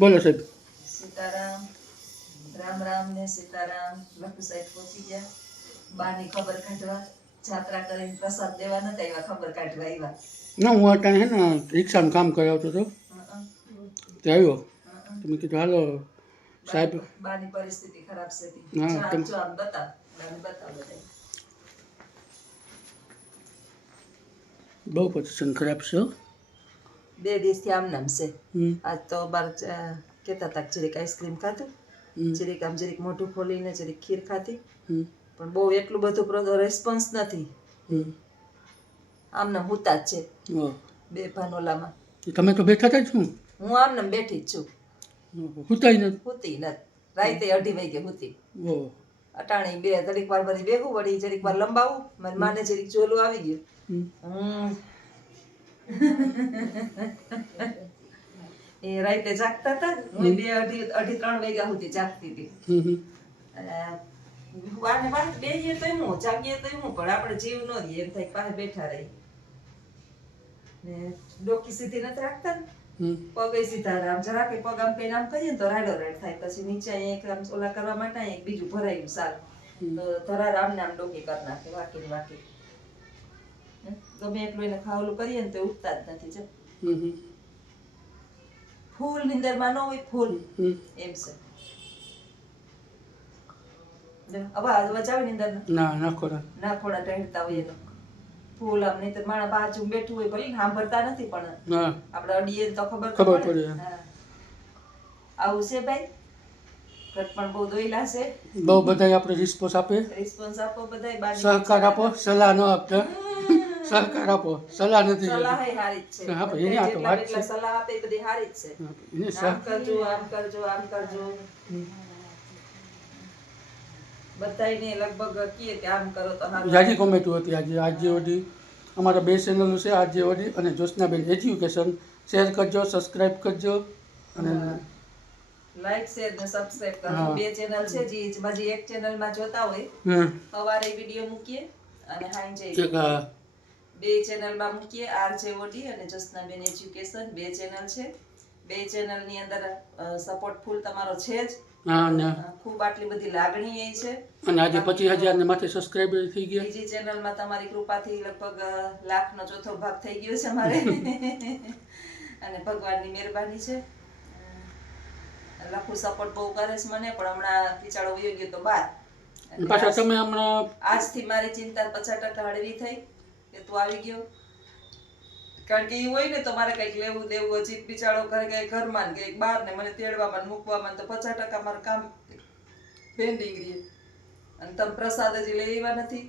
બોલો સાહેબ. સીતારામ. રામ રામ ને સીતારામ. લખુ સાહેબ પહોંચી ગયા. બાની ખબર કાઢવા જાત્રા કરીને પ્રસાદ દેવા નતા આવ્યા, ખબર કાઢવા આવ્યા. ના હું અટાણે હે ને રિક્ષાનું કામ કરાવતો હતો તે આવ્યો તો મેં કીધું હાલો સાહેબ. બાની પરિસ્થિતિ ખરાબ છે. હા, જો આમ બતાવ, બાને બતાવ બધાય. બહુ પોઝિશન ખરાબ છે હો. 2 દિવસથી આમ નામ છે. હમ. આજ તો બાર કહેતા હતા કે જરીક આઈસ્ક્રીમ ખાધું, જરીક આમ જરીક મોઢું ખોલીને જરીક ખીર ખાધી, પણ બહુ એટલું બધું રેસ્પોન્સ નથી. આમને હુતા જ છે બે ભાનોલામાં. તમે તો બેઠા હતા જ શું? હું આમને બેઠી જ છું. હુતાય નથી? હુતી નથી. રાતે 2:30 વાગે હુતી. ઓહ. અટાણી 2 ઘડીક વાર વળી બેહું, વળી જરીક વાર લંબાવું. મારી માને જરીક ચોલું આવી ગયું. એ રાતે જાગતા હતા. હું 2, 2:30, 3 વાગ્યા સુધી જાગતી હતી. વાને વાત બેહીએ તો હું, જાગીએ તો હું, પણ આપણે જીવ ન દઈએ, એમ થાય પાસે બેઠા રહી. ને ડોકી સીધી નથી રાખતા ને, પગ સીધા આમ જરાક પગ આમ કઈ આમ કરીએ તો રાડો રાડ થાય. પછી નીચે એક આમ ઓલા કરવા માટે એક બીજું ભરાયું સાલ, તો ધરાર આમને આમ ડોકી કરી નાખે, વાકી વાકી. ગમે એટલું એને ખાવલું કરીએ ને તો ઉઠતા જ નથી. છે ફૂલ નિંદરમાં ન હોય, ફૂલ એમ છે. અવાજ આવે નિંદર ના ના ખોરા ના ખોડા ટેંડતા હોય એને ફૂલ આમ. નહીં તો માણસ બાજુ બેઠું હોય ભલે સાંભળતા નથી, પણ આપણે અડીએ તો ખબર પડે. આવું છે ભાઈ. ઘટ પણ બહુ દોયલા છે. બહુ બધા આપણે રિસ્પોન્સ આપે. રિસ્પોન્સ આપો બધાય. સહકાર આપો, સલાહ ન આપતા. સહકાર આપો, સલાહ નથી. સલાહ એ હારી જ છે. હા એની આ તો વાત છે. સલાહ આપે એ બધી હારી જ છે. આમ કરજો, આમ કરજો, આમ કરજો. બધાયને લગભગ કીએ કે આમ કરો તો હારું. જાજી કોમેન્ટો હતી આજે વધી. અમારા 2 ચેનલો છે, આજે વધી અને જ્યોત્સનાબેન એજ્યુકેશન. શેર કરજો, સબસ્ક્રાઇબ કરજો અને લાઈક શેર ને સબસ્ક્રાઇબ કરજો. 2 ચેનલ છે, જે મારી એક ચેનલમાં જોતા હોય સવારે વિડિયો મૂકીએ અને સાંજે 2 ચેનલમાં મૂકીએ. RJOD અને જ્યોત્સનાબેન એજ્યુકેશન 2 ચેનલ છે. 2 ચેનલની અંદર સપોર્ટ ફૂલ તમારો છે જ. ખૂબ આટલી બધી લાગણી એ છે. અને આજે 25,000 ને માથે સબસ્ક્રાઇબર થઈ ગયા. બીજી ચેનલમાં તમારી કૃપાથી લગભગ 1,00,000નો 4થો ભાગ થઈ ગયો છે મારે. અને ભગવાનની મહેરબાની છે. લખુ સપોર્ટ બહુ કરે છે મને, પણ હમણાં બિચારો વયો ગયો તો બહાર. પાછા તમે હમણાં આજથી મારી ચિંતા 50% હળવી થઈ કે તું આવી ગયો. કારણ કે એ હોય ને તો મારે કંઈક લેવું દેવું, હજી બિચારો કરે કે ઘરમાં કે બહાર ને મને તેડવામાં મૂકવામાં, તો 50% મારું કામ પેન્ડિંગ રહે. અને તમે પ્રસાદ હજી લઈ આવ્યા નથી.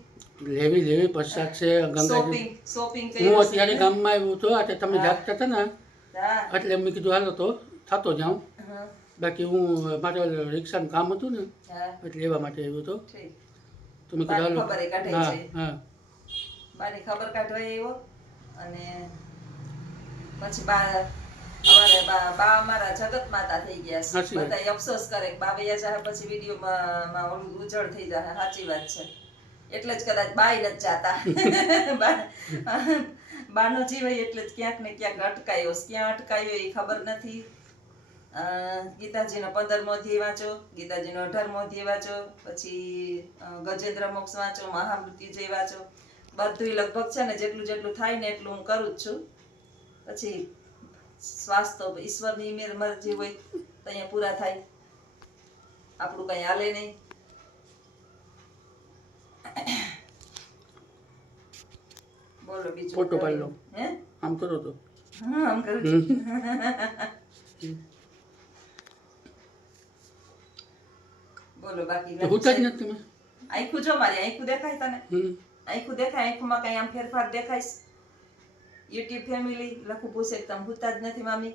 લેવી પ્રસાદ છે ગંગાજી. શોપિંગ હું અત્યારે ગામમાં આવ્યો હતો, આજે તમે જાગતા હતા ને એટલે મેં કીધું હાલો તો થતો જાઉં. બાકી હું મારે રિક્ષાનું કામ હતું ને એટલે લેવા માટે આવ્યો હતો. તો મેં કીધું હાલો. હા બાની ખબર કાઢવા આવ્યો. અને પછી બા અમારા જગત માતા થઈ ગયા છે. બધા અફસોસ કરે કે બા વૈયા જાય પછી વિડીયોમાં ઓલું ઉજળ થઈ જાય. સાચી વાત છે. એટલે જ કદાચ બાઈ નથી જાતા. બાનો જીવ એટલે જ ક્યાંક ને ક્યાંક અટકાયો. ક્યાં અટકાયો એ ખબર નથી. ગીતાજીનો 15મો અધ્યાય વાંચો, ગીતાજીનો 18મો અધ્યાય વાંચો, પછી ગજેન્દ્ર મોક્ષ વાંચો, મહામૃત્યુંજય વાંચો. બધું લગભગ છે ને જેટલું જેટલું થાય ને એટલું હું કરું જ છું. પછી સ્વાસ્થ્ય ઈશ્વરની મરજી હોય તો અહીંયા પૂરા થાય. આપણું કઈ હાલે નહીં. બોલો બીજું. ફોટો પાડી લો. હે આમ કરો તો. હા આમ કરું. બોલો બાકી. હોતા જ નથી તમે. આંખું જો મારી આંખું દેખાય તને? આંખું દેખાય? આંખુમાં કઈ આમ ફેરફાર દેખાય? યુટ્યુબ ફેમિલી લખુ પૂછે તમે હોતા જ નથી મામી.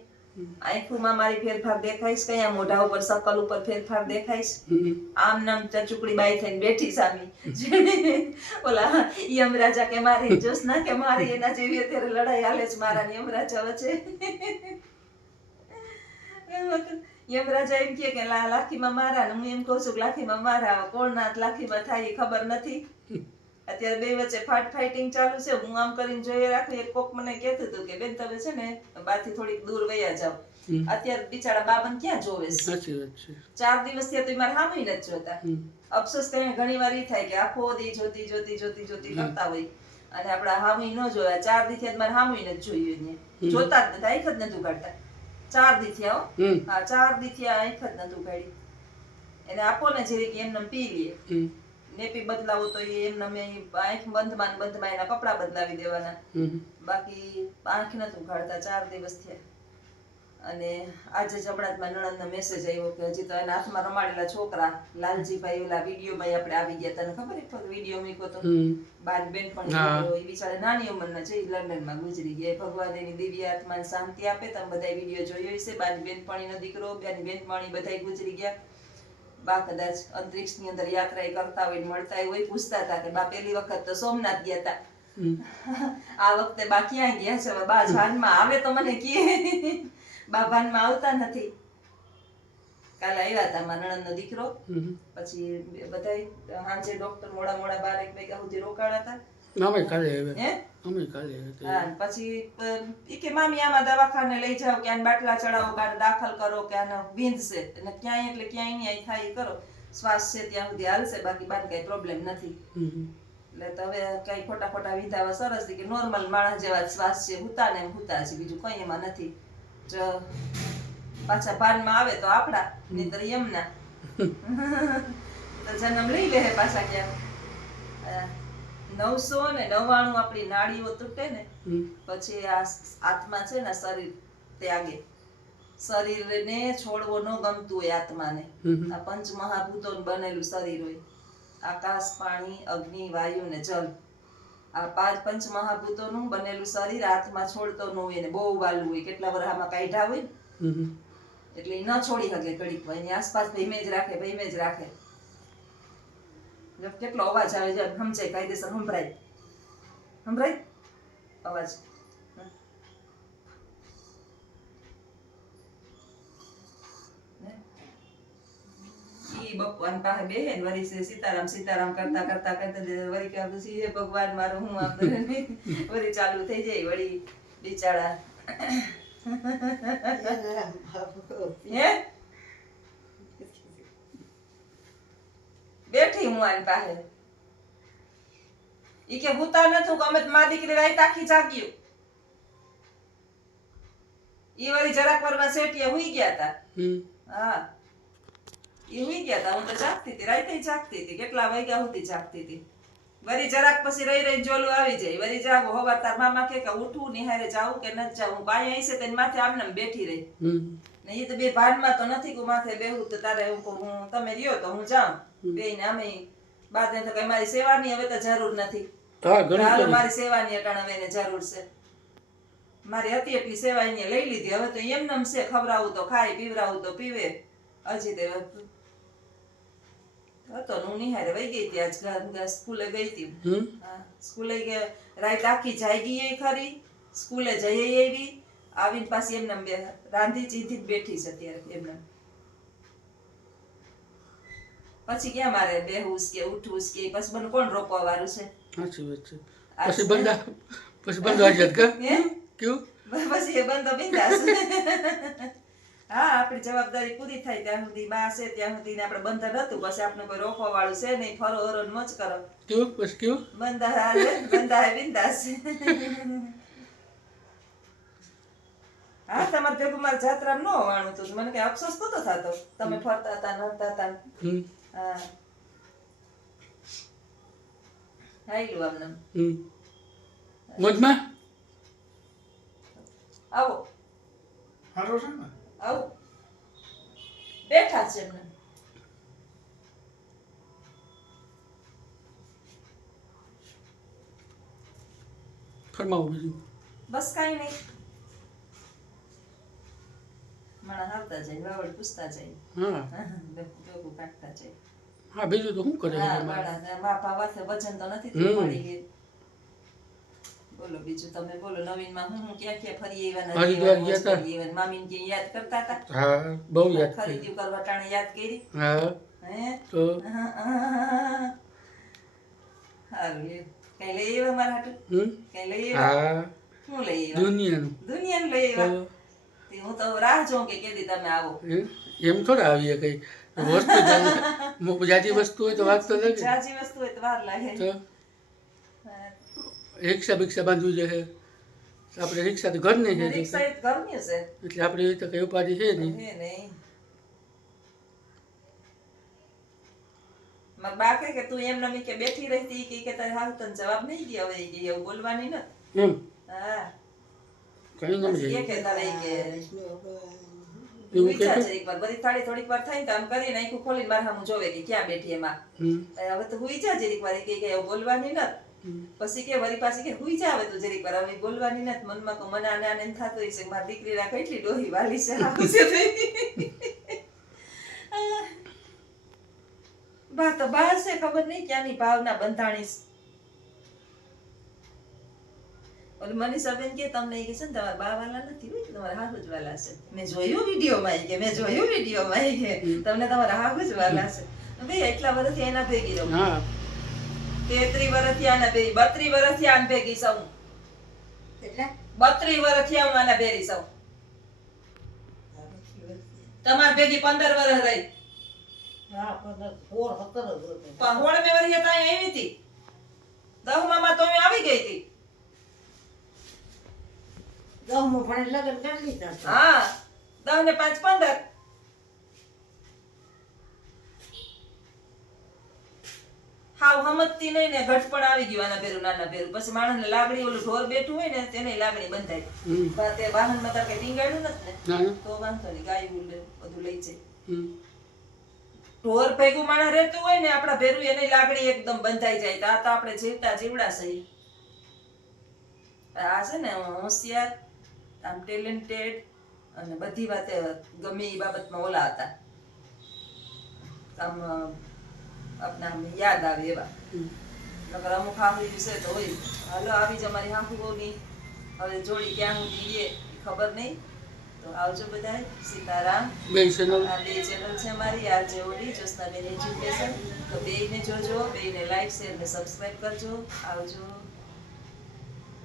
આંખુમાં મારી ફેરફાર દેખાય? કયા મોઢા ઉપર શકલ ઉપર ફેરફાર દેખાય? આમ નામ ચચુકડી બાઈ થઈને બેઠી સામી. ઓલા યમરાજા કે મારી, જ્યોત્સના કે મારી, એના જેવી અત્યારે લડાઈ હાલે છે મારા યમરાજા વચ્ચે. યમરાજા એમ કે લાખીમાં મારા, હું એમ કહું છું કે લાખીમાં મારા. કોણ ના લાખીમાં થાય એ ખબર નથી. અત્યારે બે વચ્ચે ફાઇટિંગ ચાલુ છે. હું આમ કરીને જોઈએ રાખું. એક કોક મને કહેતું હતું કે બેન તમે છે ને બારથી થોડીક દૂર વયા જાવ. અત્યારે બિચારા બાબાને ક્યાં જોવે છે? સાચી વાત છે. 4 દિવસ થી તો મારે સામે નથી જોતા. અફસોસ કરીને ઘણી વાર ઈ થાય કે આખો દી જોતી કરતા હોય અને આપડા હામી ન જોયા. 4 દી થી મારે હામી નથી જોયું એને જોતા જ નથી. આંખ જ નથી ઉગાડતા. 4 દી થી હા 4 દી થી આંખ જ નથી ઉગાડી. એને આપો ને જરીક એમને પી લે. નેપી બદલાવો તો એમને આંખ બંધમાં એના કપડા બદલાવી દેવાના. બાકી આંખ નથી ઉગાડતા 4 દિવસ થયા. અને આજે જ હમણાં જ નણંદનો મેસેજ આવ્યો કે હજી તો એના હાથમાં રમાડેલા છોકરા લાલજીભાઈ ઓલા વિડીયોમાં આપણે આવી ગયા. તને ખબર એક વિડીયો મૂક્યો તો બાર બેન પણ એ બિચારા નાની ઉંમરના છે, લંડનમાં ગુજરી ગયા. ભગવાન એની દિવ્ય આત્માને શાંતિ આપે. તમે બધા વિડીયો જોયો હશે. બાની બેનપણીનો દીકરો, બાની બેનપણી બધા ગુજરી ગયા. બા કદાચ અંતરિક્ષની અંદર યાત્રા કરતા હોય મળતા હોય. પૂછતા હતા કે બા પહેલી વખત તો સોમનાથ ગયા હતા, આ વખતે બા ક્યાં ગયા છે? બા જાનમાં આવે તો મને કહે. બા ભાનમાં આવતા નથી. કાલે આવ્યા હતા મારા નણંદનો દીકરો. પછી બધા સાંજે ડોક્ટર મોડા 12 વાગ્યા સુધી રોકાણા હતા. પછી ઈ કે મામી આમાં દવાખાને લઈ જાઓ કે આને બાટલા ચડાવો કે આને દાખલ કરો કે આને વિંધશે. અને ક્યાંય એટલે ક્યાંય નહીં થાય કરો. શ્વાસ છે ત્યાં સુધી હાલશે, બાકી બાર કઈ પ્રોબ્લેમ નથી. એટલે તો હવે કઈ ખોટા વિધાવા સરસ કે નોર્મલ માણસ જેવા શ્વાસ છે. હુતા ને એમ હુતા છે, બીજું કઈ એમાં નથી. જો પાછા ભાનમાં આવે તો આપડા, નહીતર એમના. તો જન્મ લઈ લે પાછા ક્યાં. 999 આપણી નાડીઓ તૂટે ને પછી આ આત્મા છે ને શરીર ત્યાગે. શરીરને છોડવો ન ગમતું હોય આત્માને. આ પંચ મહાભૂતોનું બનેલું શરીર હોય. આકાશ, પાણી, અગ્નિ, વાયુ ને જલ. આ 5 પંચ મહાભૂતોનું બનેલું શરીર આત્મા છોડતો ન હોય ને બહુ વાલું હોય. કેટલા વર્ષ આમાં કાઢ્યા હોય ને એટલે એ ન છોડી શકે. ઘડીક એની આસપાસ ભેમે જ રાખે. કેટલો અવાજ આવે છે સમજાય, કાયદેસર સંભળાય અવાજ. ઈ ભગવાન પાસે બેહે ને વળી સીતારામ કરતા વળી કે પછી હે ભગવાન મારો હું આપણે વળી ચાલુ થઈ જાય. વળી બિચારા હે બેઠી હું આની પાસે. ઈ કે હુતા નતું કે અમે માં દીકરી રાત આખી જાગ્યું. ઈ વળી જરાક વારમાં સેટીએ હુઈ ગયા હતા. હા ઈ હુઈ ગયા હતા. હું તો જાગતી હતી, રાતે જાગતી હતી. કેટલા વાગ્યા સુધી જાગતી હતી. વળી જરાક પછી રહી જોલું આવી જાય. વળી જાગો હવાર તાર મામા કે ઉઠવું નિહારે જાવું કે નથી જાવું. બાઈ અહીં છે તેની માથે આમને બેઠી રહી. ને એ તો બે ભાનમાં તો નથી કે માથે બેહું તો તારે હું તમે રહ્યો તો હું જાઉં. બેને અમે બાદને તો કઈ મારી સેવાની હવે તો જરૂર નથી. હાલો મારી સેવાની અટાણ હવે એને જરૂર છે. મારી હતી એટલી સેવા એને લઈ લીધી. હવે તો એમનેમ છે. ખવડાવું તો ખાય, પીવરાવું તો પીવે. હજી તે હતો હું નિહારે વહી ગઈ હતી. આજ સ્કૂલે ગઈ હતી. સ્કૂલે રાત આખી જાગી એ ખરી. સ્કૂલે જઈ એવી આવીને પાછી એમને રાંધી ચીધી બેઠી છે અત્યારે એમને. પછી ક્યાં મારે બેહું કે ઉઠવું કે પછી મને કોણ રોકવા વાળું છે? સાચી વાત છે. પછી બંધ આવી જાત કેવું? પછી એ બંધ બિંદાસ. હા આપણી જવાબદારી પૂરી થાય ત્યાં સુધી બા છે ત્યાં સુધી આપણે બંધન હતું. પછી આપણે કોઈ રોકવા વાળું છે નહીં. ફરો હરો મોજ કરો. કેવું પછી કેવું? બંધા બિંદાસ. હા તમારે ભેગું મારે જાત્રા ન હોવાનું હતું. મને કઈ અફસોસ નતો થતો. તમે ફરતા હતા નડતા હતા. હા હાઈલું આમને મોજમાં આવો હારો છે ને આવો બેઠા છે એમને. ફરમાવો બીજું. બસ કાઈ નહીં. માણા આવતા જાય, વાવડ પૂછતા જાય. હા ડોકું કાઢતા જાય. હા બીજું તો શું કરે? હા માણા બાપા વાસે વજન તો નથી મળી ગયું. બોલો બીજું તમે બોલો. નવીનમાં હું ક્યાં ક્યાં ફરી આવ્યા? મામીને ક્યાં યાદ કરતા હતા? હા બહુ યાદ ખરીદી કરવા ટાણે યાદ કરી. હા હે તો હારું લ્યો. કઈ લઈ આવ્યા મારા હાટુ? કઈ લઈ આવ્યા? હા શું લઈ આવ્યા? દુનિયાનું દુનિયાનું લઈ આવ્યા? તે હું તો રાહ જોઉં કે કેદી તમે આવો. એમ થોડા આવીએ કઈ વસ્તુ જાજી વસ્તુ હોય તો વાત તો લાગે જાજી વસ્તુ હોય તો વાર લાગે. તો રિક્ષા બિક્ષા બાંધવી જોઈએ આપણે રિક્ષા તો ઘરની છે રિક્ષા એ ઘરની છે. એટલે આપણે એવી તો કઈ ઉપાધિ છે નહીં હે નહીં. મારા બા કહે કે તું એમ નમી કે બેઠી રહેતી કે તારે હાલ તને જવાબ નહીં દે હવે કે એવું બોલવાની ન. એમ હા કઈ ન પછી એ જાય કે તારે કે એવું વિચાર કે છે એકવાર બધી થાળી થોડીક વાર થાય ને તો આમ કરીને આખું ખોલીને મારા સામું જોવે કે ક્યાં બેઠી એમાં. હવે તો હુઈ જા જરીક વાર કે એવું બોલવાની ન. પછી કે વળી પાછી કે હુઈ જા હવે તું જરીક વાર હવે બોલવાની ન. મનમાં તો મને આને આને એમ થતું હોય છે કે મારી દીકરી રા કેટલી ડોહી વાલી છે આવું છે. બા તો બા છે ખબર નહીં ક્યાંની ભાવના બંધાણી છે. ઓલી મનીષાબેન કે તમને કે છે ને તમારા બા વાલા નથી હોય તમારા હાહુ જ વાલા છે. મેં જોયું વિડીયોમાં કે તમને તમારા હાહુ જ વાલા છે. ભાઈ એટલા વર્ષથી એના ભેગી રહું. હા 33 વર્ષથી આના ભેગી 32 વર્ષથી આના ભેગી સૌ. એટલે 32 વર્ષથી હું આના ભેગી સૌ. તમાર ભેગી 15 વર્ષ રહી. હા 17 પણ હોળ મે વરી હતા આવી હતી. 10 માં તો મેં આવી ગઈ હતી. 10 માં પણ લગ્ન કરી લીધા છે. હા 10 ને 5 15. હાવ હમજતી નહીં ને ઘટ પણ આવી ગયું આના ભેરું નાના ભેરું. પછી માણસને લાગણી ઓલું ઢોર બેઠું હોય ને તેને લાગણી બંધાય. તે વાહનમાં તાર કઈ ટીંગાડ્યું નથી ને તો વાંધો નહીં ગાયું બધું લઈ જાય. ઢોર ભેગું માણસ રહેતું હોય ને આપણા ભેરું એની લાગણી એકદમ બંધાઈ જાય. તો આ તો આપણે જીવતા જીવડા સહી. આ છે ને હોશિયાર આમ ટેલેન્ટેડ અને બધી વાતે ગમે એ બાબતમાં ઓલા હતા. આમ આપને આમ યાદ આવે એવા. નકર અમુક હાહુ છે તો હોય હાલો આવી જ અમારી હાહુ બહુની હવે જોડી ક્યાં સુધી એ ખબર નહીં. તો આવજો બધાય. સીતારામ. બે ચેનલ આ બે ચેનલ છે અમારી આરજે ઓડી જ્યોત્સનાબેન એજ્યુકેશન. તો બેયને જોજો, બેયને લાઈક શેર ને સબસ્ક્રાઇબ કરજો. આવજો.